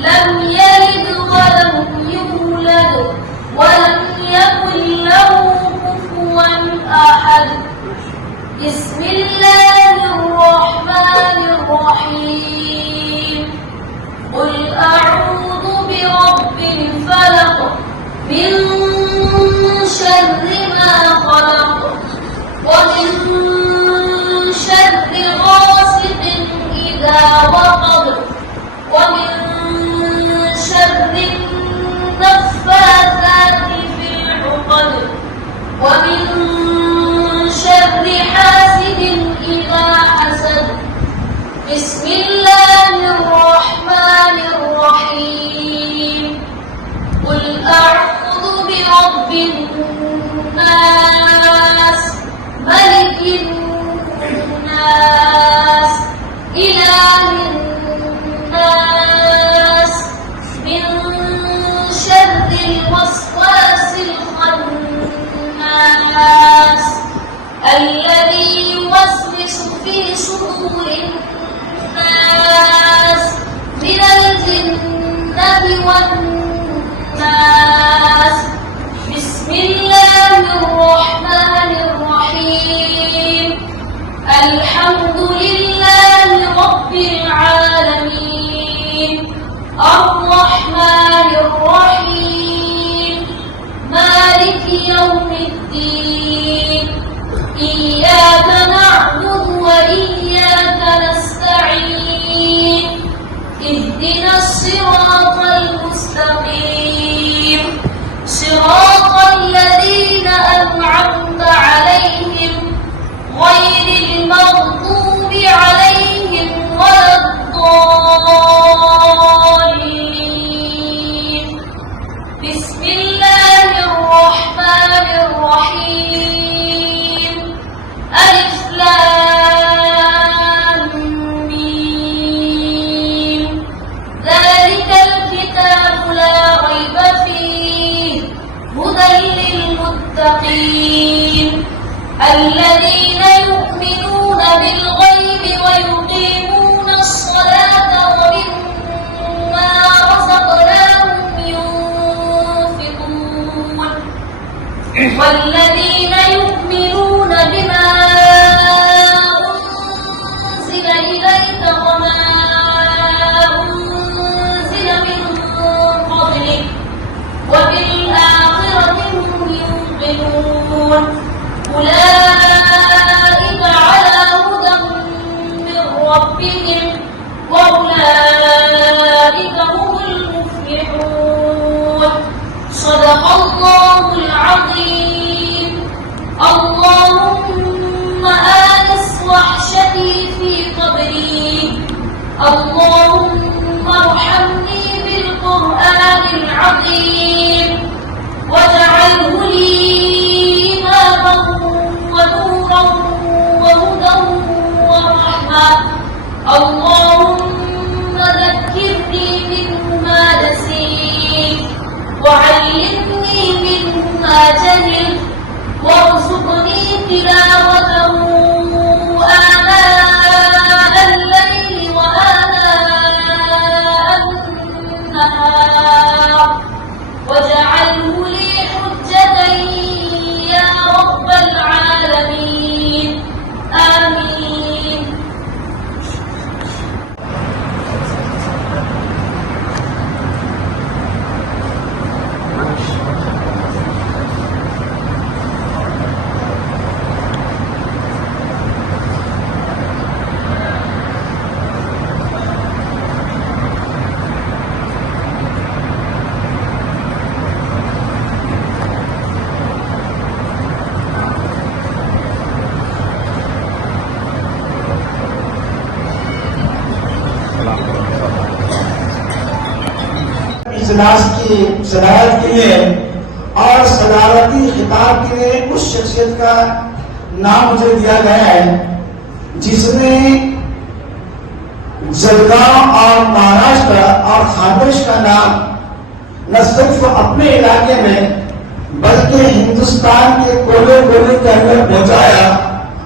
لم يلد ولم يولد ولم يكن له كفوا أحد. بسم الله الرحمن الرحيم. قل أعوذ برب الفلق من شر ما خلق ومن شر غاسق إذا وقب ومن شر النفاثات في العقد ومن شر حاسد إذا حسد. بسم الله الرحمن الرحيم. قل أعوذ برب الناس ملك الناس إله الناس من شر الوسواس الخناس الذي يوسوس في صدور الناس من الجنة والناس. بسم الله الرحمن الرحيم. الحمد لله رب العالمين الرحمن الرحيم مالك يوم الدين. إياك نعبد وإياك نستعين. اهدنا الصراط المستقيم صراط الذين أنعمت عليهم غير المغضوب عليهم ولا الضالين. بسم الله الرحمن الرحيم. ألف لام ميم. ذلك الكتاب لا ريب فيه هدى للمتقين الذين يؤمنون بالغيب ويقيمون الصلاة ومما رزقناهم ينفقون والذين يؤمنون بما أنزل إليك وما أنزل من قبلك وبالآخرة هم يوقنون. أولئك على هدى من ربهم وأولئك هم المفلحون. صدق الله العظيم. اللهم آنس وحشتي في قبري. اللهم ارحمني بالقرآن العظيم واجعله لي إماما ونورا وهدى ورحمة. اللهم ذكرني منه ما نسيت وعلمني اجلاس کی صدارت کے لیے اور صدارتی خطاب کے لیے اس شخصیت کا نام مجھے دیا گیا ہے جس نے جلگاؤں اور مہاراشٹر اور خانوش کا نام نہ صرف اپنے علاقے میں بلکہ ہندوستان کے کونے کونے کے اندر پہنچایا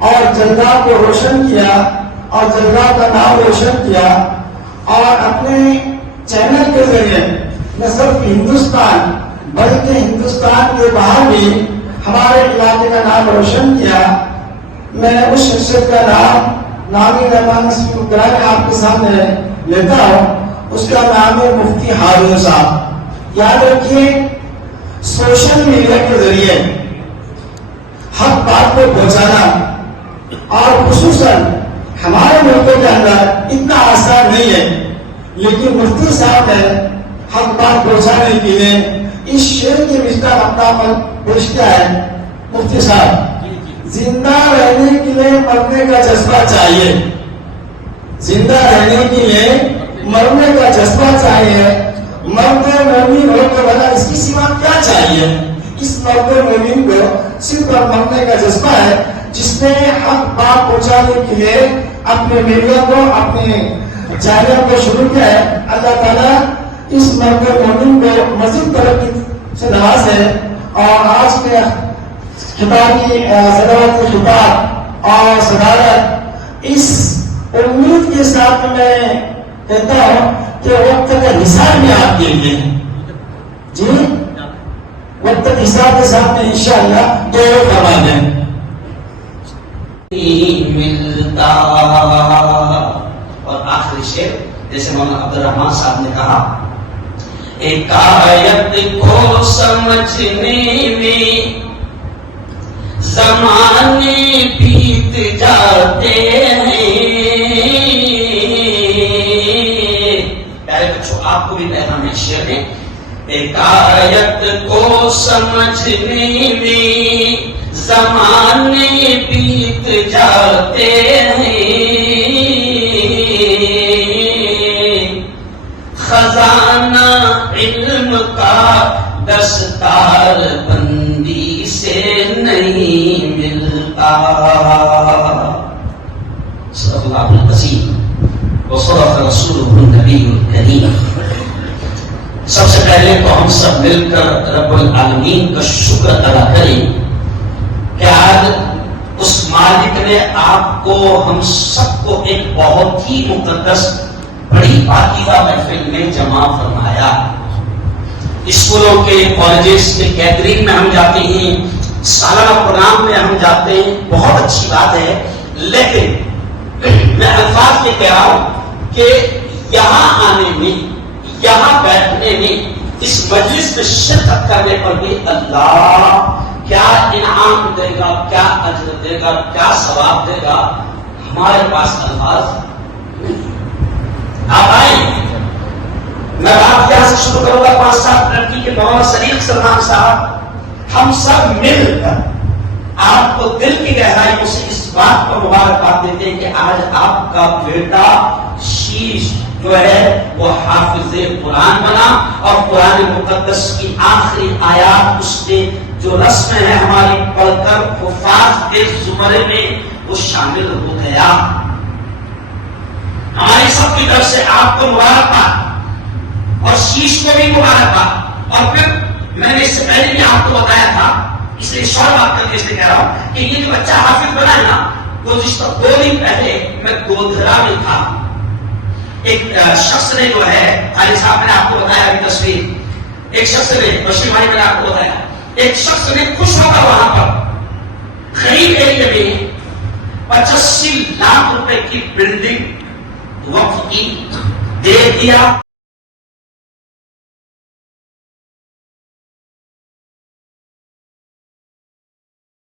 اور جلگاؤں کو روشن کیا اور جلگاؤں کا نام روشن کیا اور اپنے چینل کے ذریعے نہ صرف ہندوستان بلکہ ہندوستان کے باہر بھی ہمارے علاقے کا نام روشن کیا. میں اس شخصیت کا نام نامی رحمان آپ کے سامنے لیتا ہوں. اس کا نام ہے مفتی ہارون صاحب. یاد رکھیے سوشل میڈیا کے ذریعے حق بات کو پہنچانا اور خصوصاً ہمارے ملکوں کے اندر اتنا آسان نہیں ہے، لیکن مفتی صاحب نے حق بات پہنچانے کے لیے اس شعر کے مشتاق اپنا پیش کیا ہے. مفتی صاحب، زندہ رہنے کے لیے مرنے کا جذبہ چاہیے، زندہ رہنے کے لیے مرنے کا جذبہ چاہیے. مرد مومن ہو کے بنا اس کی سوا کیا چاہیے؟ اس مرد مومن کو صرف مرنے کا جذبہ ہے جس نے حق بات پہنچانے کے لیے اپنے میڈیا کو اپنے چینل کو شروع کیا ہے. اللہ تعالیٰ اس مرد مومن کو مزید ترقی سے نوازے اور آج کے خطاب کی صدارت خطاب اور صدارت اس امید کے ساتھ میں کہتا ہوں کہ وقت کا حساب بھی آپ کے لیے جی وقت کے حساب کے ساتھ میں انشاءاللہ دعا فرما دیں. ملتا اور آخری شعر جیسے مولانا عبد الرحمان صاحب نے کہا، ایک آیت کو سمجھنے میں زمانے بیت جاتے ہیں. پیارے بچوں، آپ کو بھی پیغام ہے شعر میں، ایک آیت کو سمجھنے میں زمانے بیت جاتے ہیں. خزانہ علم کا دستار بندی سے نہیں ملتا. صدق اللہ العظیم وصدق رسولہ النبی الکریم. سب سے پہلے تو ہم سب مل کر رب العالمین کا شکر ادا کریں کہ آج اس مالک نے آپ کو ہم سب کو ایک بہت ہی مقدس بڑی پاکیزہ محفل میں جمع فرمایا. اسکولوں کے کالجز کے گیدرنگ میں ہم جاتے ہیں، سالانہ پروگرام میں ہم جاتے ہیں، بہت اچھی بات ہے، لیکن میں الفاظ یہ کہہ رہا ہوں کہ یہاں آنے میں، یہاں بیٹھنے میں، اس مجلس میں شرکت کرنے پر بھی اللہ کیا انعام دے گا، کیا اجر دے گا، کیا ثواب دے گا، ہمارے پاس الفاظ. آپ آئیں، میں بات یہاں سے شروع کروں گا. 5-7 لڑکی کے مولانا صدیق سلمان صاحب، ہم سب مل کر آپ کو دل کی گہرائیوں سے اس بات پر مبارکباد دیتے ہیں کہ آج آپ کا بیٹا شیش جو ہے وہ حافظ قرآن بنا اور قرآن مقدس کی آخری آیات اس نے جو رسم ہے ہماری پڑھ کر حفاظ کے زمرے میں وہ شامل ہو گیا. ہماری سب کی طرف سے آپ کو مبارکباد اور شیش کو بھی مبارکباد. اور پھر میں نے اس سے پہلے بھی آپ کو بتایا تھا، اس لیے شور بات کر کے اس لیے کہہ رہا ہوں کہ یہ جو بچہ حافظ بنا ہے نا، گزشتہ 2 دن پہلے میں گودھرا میں تھا. ایک شخص نے جو ہے علی صاحب نے آپ کو بتایا ابھی تصویر، ایک شخص نے بشیر بھائی نے آپ کو بتایا، ایک شخص نے خوش ہو کر وہاں پر غریب ایریے میں 85 لاکھ روپے کی بلڈنگ وقف کی دے دیا.